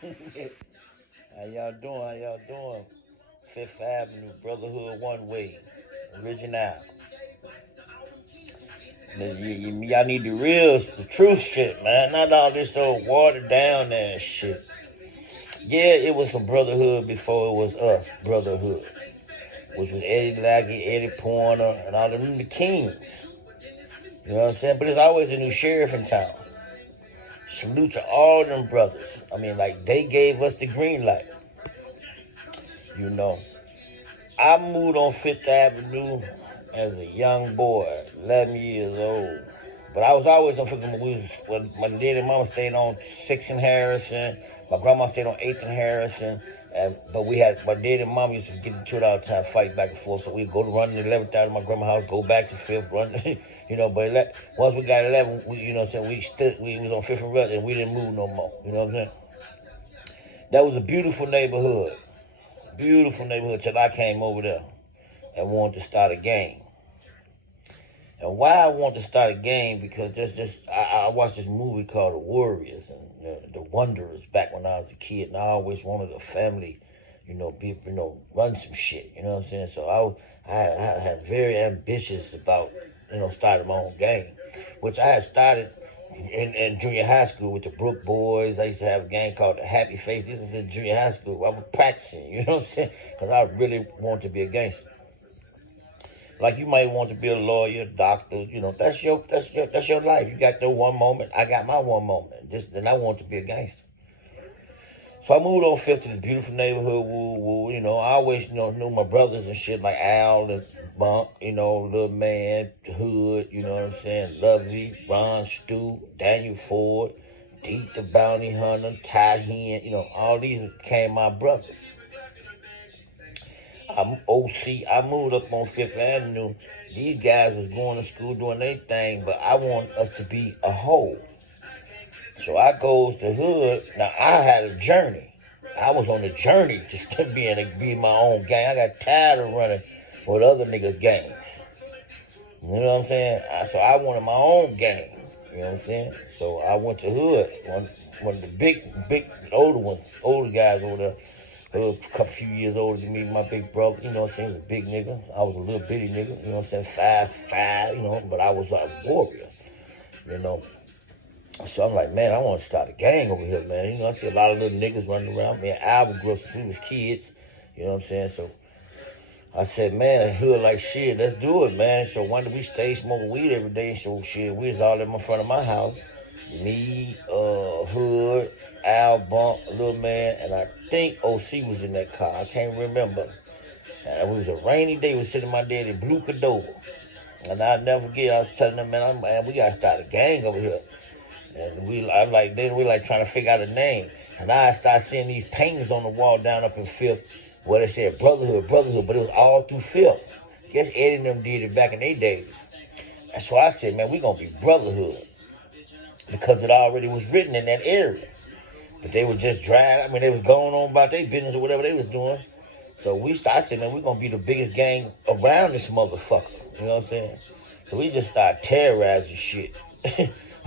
How y'all doing? How y'all doing? Fifth Avenue, Brotherhood, one way, original. Y'all need the real, the true shit, man. Not all this old watered down ass shit. Yeah, it was a Brotherhood before it was us, Brotherhood, which was Eddie Lackey, Eddie Pointer, and all them the kings. You know what I'm saying? But there's always a new sheriff in town. Salute to all them brothers. I mean, like, they gave us the green light. You know, I moved on Fifth Avenue as a young boy, 11 years old. But I was always on Fifth Avenue. When my daddy and mama stayed on 6th and Harrison. My grandma stayed on 8th and Harrison. But my daddy and mama used to get into it all the time, fight back and forth. So we'd go to run the 11th out of my grandma's house, go back to 5th, run. But once we got 11, you know what I'm saying, we was on 5th and Rudd, and we didn't move no more. You know what I'm saying? That was a beautiful neighborhood. Beautiful neighborhood till I came over there and wanted to start a game. And why I wanted to start a game, because I watched this movie called The Warriors and The Wanderers back when I was a kid, and I always wanted a family, run some shit, you know what I'm saying? So I had very ambitious about, starting my own game, which I had started in junior high school with the Brook Boys. I used to have a game called the Happy Face. This is in junior high school. I was practicing, you know what I'm saying? Because I really wanted to be a gangster. Like, you might want to be a lawyer, doctor, that's your life. You got your one moment. I got my one moment. Then I want to be a gangster. So I moved on Fifth to this beautiful neighborhood, woo. I always, knew my brothers and shit like Al and Bunk, Little Man, Hood, you know what I'm saying, Lovey, Ron Stu, Daniel Ford, Deep the Bounty Hunter, Ty Hen, all these became my brothers. I'm OC. I moved up on Fifth Avenue. These guys was going to school doing their thing, but I want us to be a whole. So I goes to Hood. Now, I had a journey. I was on a journey to be my own gang. I got tired of running with other niggas' gangs. You know what I'm saying? So I wanted my own gang. You know what I'm saying? So I went to Hood. One of the big, older guys over there. A couple few years older than me, my big brother, you know what I'm saying, he was a big nigga. I was a little bitty nigga, you know what I'm saying, 5'5", but I was like a warrior, So I'm like, man, I want to start a gang over here, man. I see a lot of little niggas running around. Me and Albert grew up since we was kids, you know what I'm saying? So I said, man, I hear like shit, let's do it, man. So one day we stayed smoking weed every day, so shit, we was all in front of my house. Me, Hood, Al Bump, Little Man, and I think OC was in that car. I can't remember. And it was a rainy day. We was sitting in my daddy Blue Cadova. And I'll never forget, I was telling them, man, we gotta start a gang over here. And we like trying to figure out a name. And I started seeing these paintings on the wall down up in Fifth where they said Brotherhood, but it was all through Fifth. Guess Eddie and them did it back in their days. And so I said, man, we gonna be Brotherhood. Because it already was written in that area. But they were just driving. They was going on about their business or whatever they was doing. So I said, man, we're going to be the biggest gang around this motherfucker. You know what I'm saying? So we just started terrorizing shit.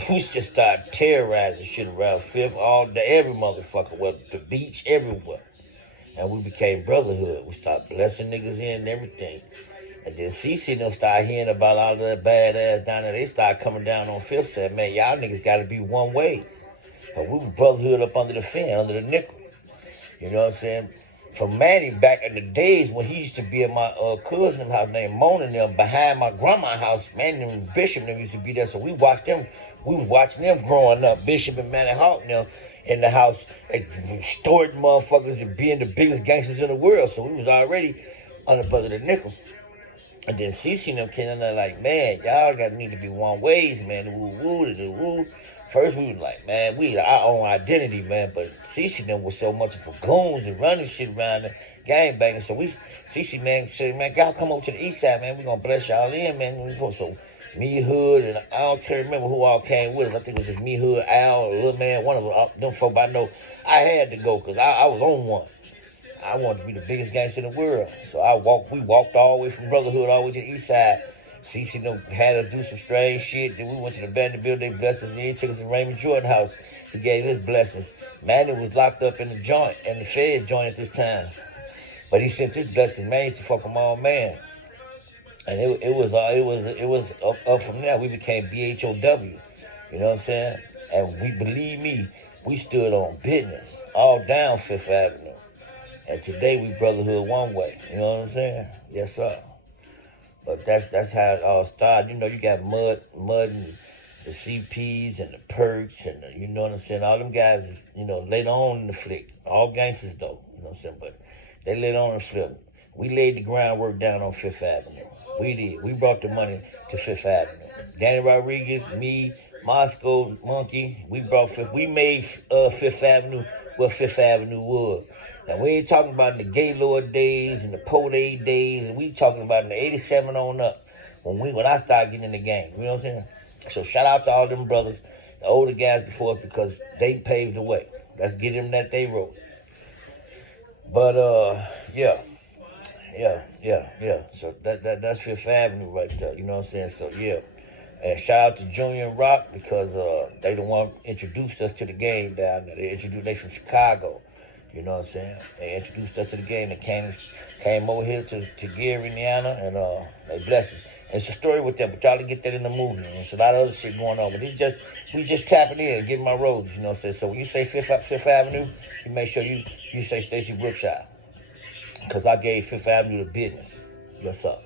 We just started terrorizing shit around Fifth, every motherfucker, the beach, everywhere. And we became Brotherhood. We started blessing niggas in and everything. And then CC them started hearing about all of that badass down there. They started coming down on Fifth, said, man, y'all niggas got to be one way. But we were Brotherhood up under the fin, under the nickel. You know what I'm saying? From Manny back in the days when he used to be at my cousin's house named Mona and them behind my grandma's house, Manny and Bishop and them used to be there. So we was watching them growing up, Bishop and Manny Hawk and them in the house, extorting motherfuckers and being the biggest gangsters in the world. So we was already under the nickel. And then CC and them came in there like, man, y'all need to be one ways, man. Woo. First we was like, man, we had our own identity, man. But CC and them was so much of a goons and running shit around the gang banging. So CC, man, said, man, y'all come over to the east side, man. We gonna bless y'all in, man. So me, Hood, and I can't remember who all came with us. I think it was just me, Hood, Al, Little Man, one of them folk. I know I had to go because I was on one. I wanted to be the biggest gangster in the world. So we walked all the way from Brotherhood all the way to the east side. CC them had us do some strange shit. Then we went to the Vanderbilt, they blessed us in, took us to Raymond Jordan house. He gave his blessings. Manny was locked up in the joint, in the Fed joint at this time. But he sent his blessings. Man used to fuck with my old man. And it was up from there. We became BHOW. You know what I'm saying? And we, believe me, we stood on business all down Fifth Avenue. And today we Brotherhood one way. You know what I'm saying? Yes, sir. But that's how it all started. You know, you got Mud and the CPs and the Perks and the, you know what I'm saying? All them guys, you know, later on in the flick. All gangsters though, you know what I'm saying? But they later on in the flick. We laid the groundwork down on Fifth Avenue. We did. We brought the money to Fifth Avenue. Danny Rodriguez, me, Moscow, Monkey, we made Fifth Avenue what Fifth Avenue was. Now, we ain't talking about in the Gaylord days and the Podade days, and we talking about in the 87 on up, when I started getting in the game. You know what I'm saying? So shout out to all them brothers, the older guys before us, because they paved the way. Let's get them that they wrote. But, yeah. So that's Fifth Avenue right there. You know what I'm saying? So, yeah. And shout out to Junior and Rock, because they the one introduced us to the game down there. They from Chicago. You know what I'm saying? They introduced us to the game. They came over here to Gary, Indiana, and they blessed us. And it's a story with them, but y'all to get that in the movie. And there's a lot of other shit going on. But we just tapping in and getting my roads, you know what I'm saying? So when you say Fifth Avenue, you make sure you say Stacey Brookshire. Because I gave Fifth Avenue the business. Yes, sir.